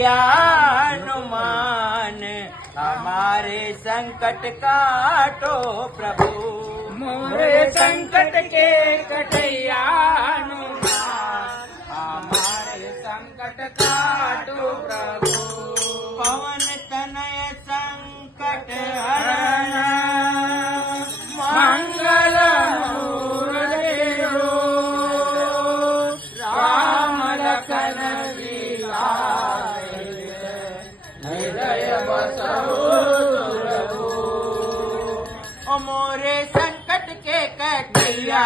कटैया हनुमान हमारे संकट काटो प्रभु। मोरे संकट के कटैया हनुमान हमारे संकट काटो प्रभु। पवन तनय संकट हरण मंगल मूर्ति राम लखन जियाए हृदय बसहु ओ मोरे संकट के कटैया